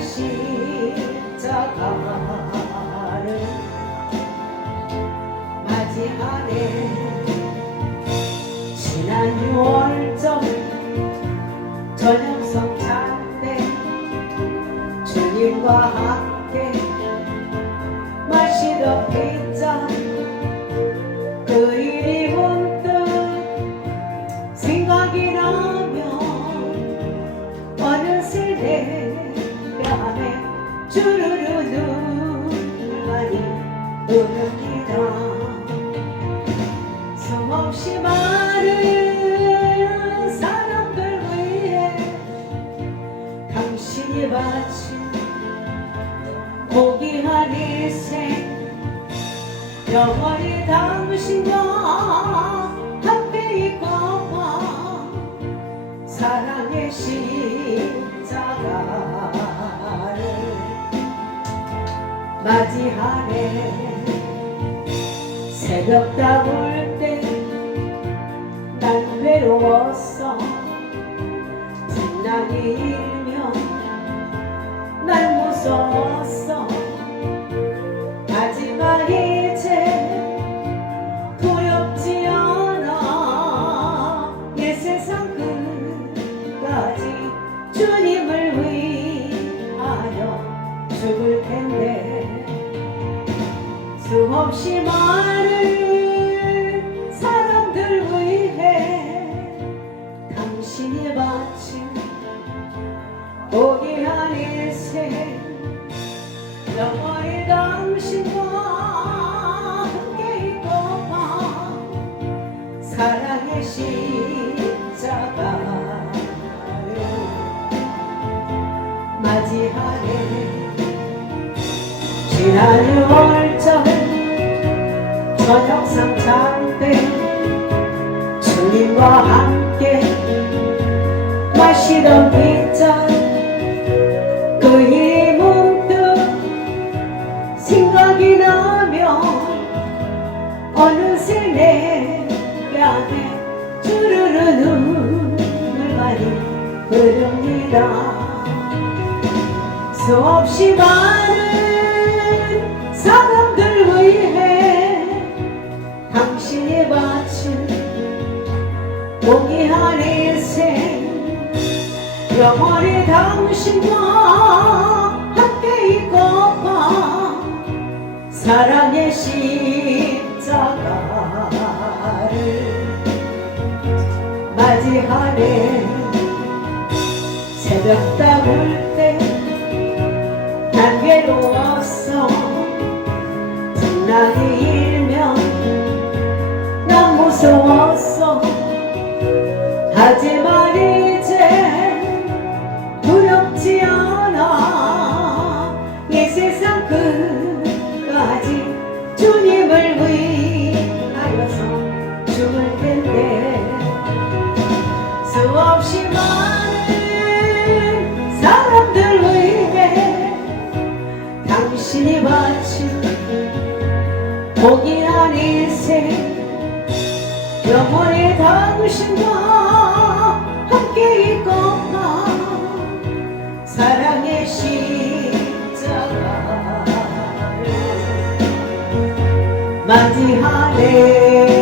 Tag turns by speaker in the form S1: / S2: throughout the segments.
S1: 십자가 고귀한 일생 영원히 당신과 함께 있고파 사랑의 십자가를 맞이하네. 새벽 다볼 때난 외로웠어. 풍랑이 하지만 이제 두렵지 않아. 이 세상 끝까지 주님을 위하여 죽을 텐데 수없이 많은 사랑의 십자가를 맞이하네 지난 6월절 저녁 상찬 때 주님과 함께 마시던 빗잔 흐릅니다. 수없이 많은 사람들 위해 당신이 바친 고귀한 인생. 영원히 당신과 함께 있고파 사랑의 십자가를 맞이하네 새벽 다볼 때난 외로웠어 풍랑이 일면 난 무서웠어 하지만 이 맞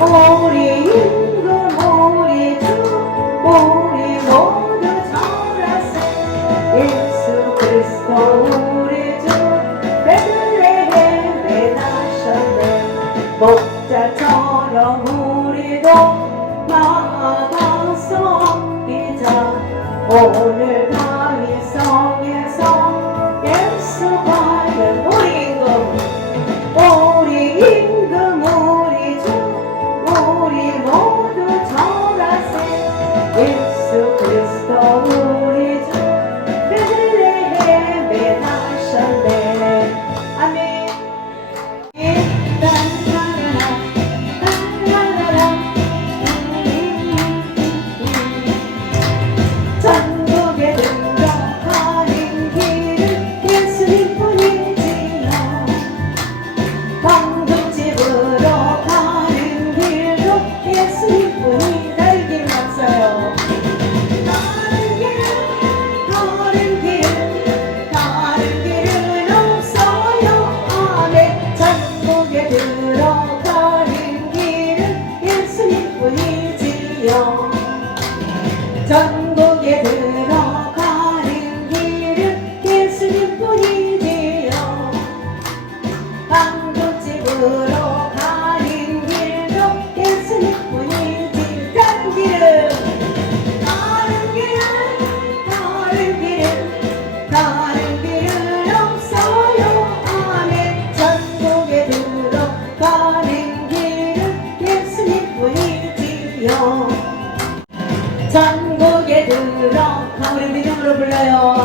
S1: Holy 전국에 들어 방울의 민족으로 불러요.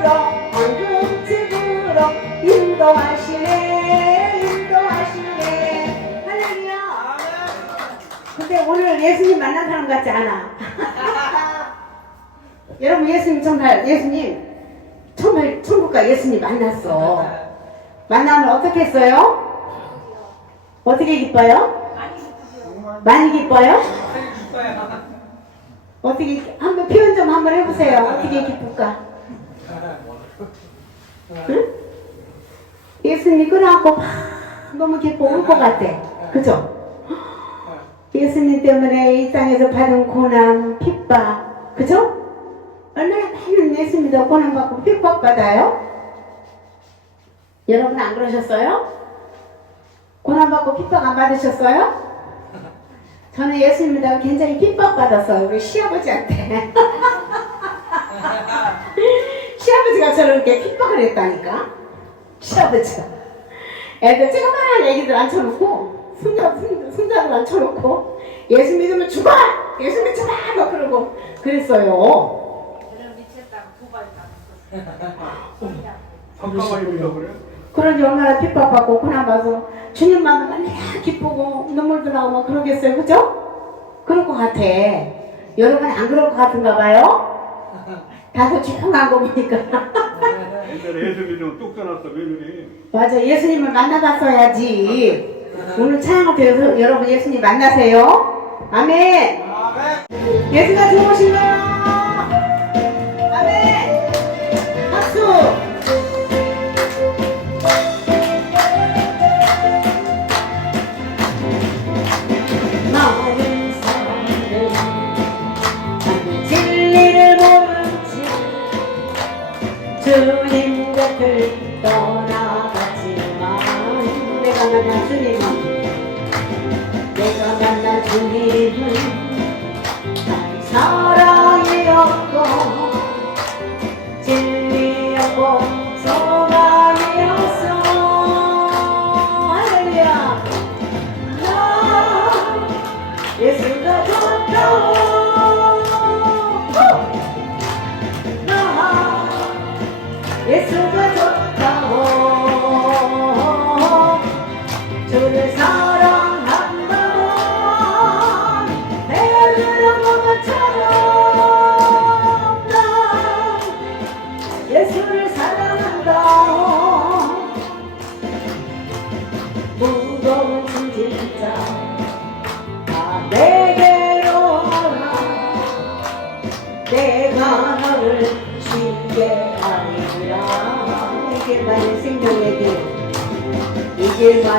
S1: 집으로 황금 집으로 인도하시네 인도하시네 할렐루야 근데 오늘 예수님 만난 사람 같지 않아 여러분 예수님 정말 예수님 정말 천국과 예수님 만났어 만나면 어떻게 했어요? 어떻게 기뻐요? 많이 기뻐요? 어떻게 한번 표현 좀 한번 해보세요. 어떻게 기쁠까? 응? 예수님 끊어갖고 막 너무 기뻐 울것 같아. 그죠? 예수님 때문에 이 땅에서 받은 고난, 핍박, 그죠? 얼마나 많은 예수님도 고난받고 핍박받아요? 여러분 안 그러셨어요? 고난받고 핍박 안 받으셨어요? 저는 예수님보다 굉장히 핍박받았어요. 우리 시아버지한테. 시아버지가 저를 이렇게 핍박을 했다니까. 시아버지가. 애들 조그마한 애기들 앉혀놓고, 손자, 손, 손자들 앉혀놓고, 예수 믿으면 죽어! 예수 믿지 마! 막 그러고 그랬어요. 그런지 얼마나 핍박받고 고난받아서 주님 만나면 내가 기쁘고 눈물도 나고 막 그러겠어요. 그죠? 그럴 것 같아. 여러분 안 그럴 것 같은가 봐요? 다소 조용한 거 보니까.
S2: 옛날에 예수 믿으면 뚝 떠났어 며느리
S1: 맞아. 예수님을 만나봤어야지. 오늘 찬양한테 여러분 예수님 만나세요. 아멘. 예수가 좋으신가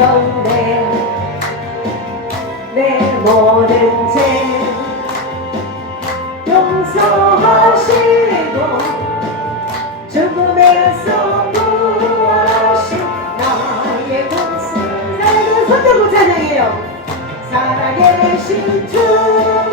S1: 변해 내 모든 죄 용서하시고 죽음에서 구하신 나의 군수 사랑의 선대고 찬양해요? 사랑의 신주.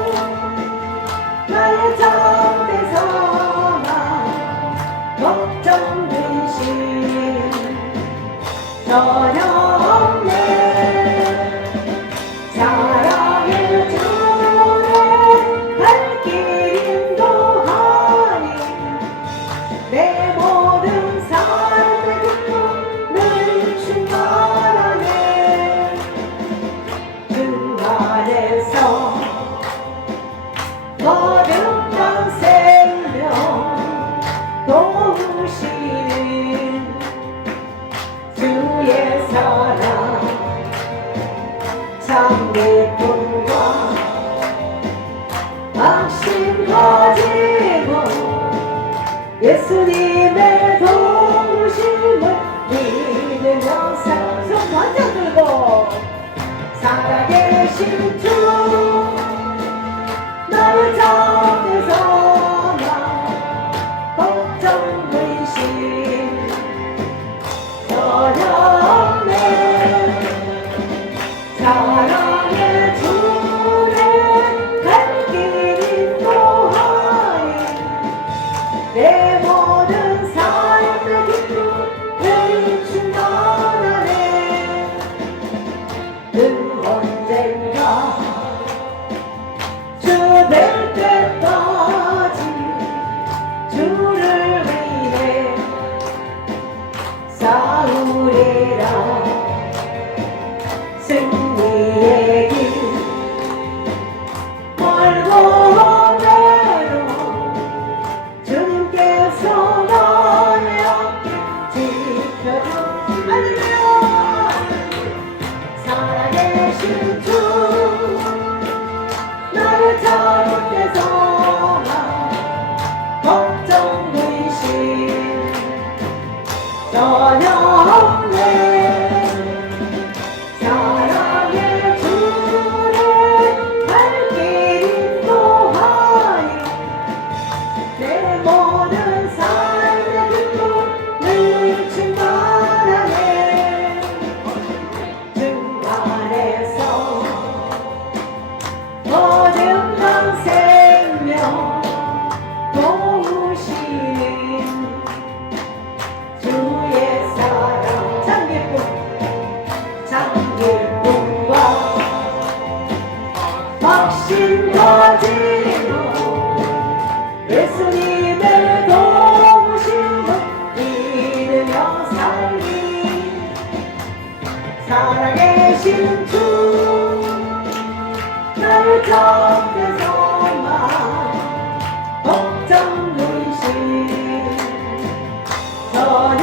S1: 전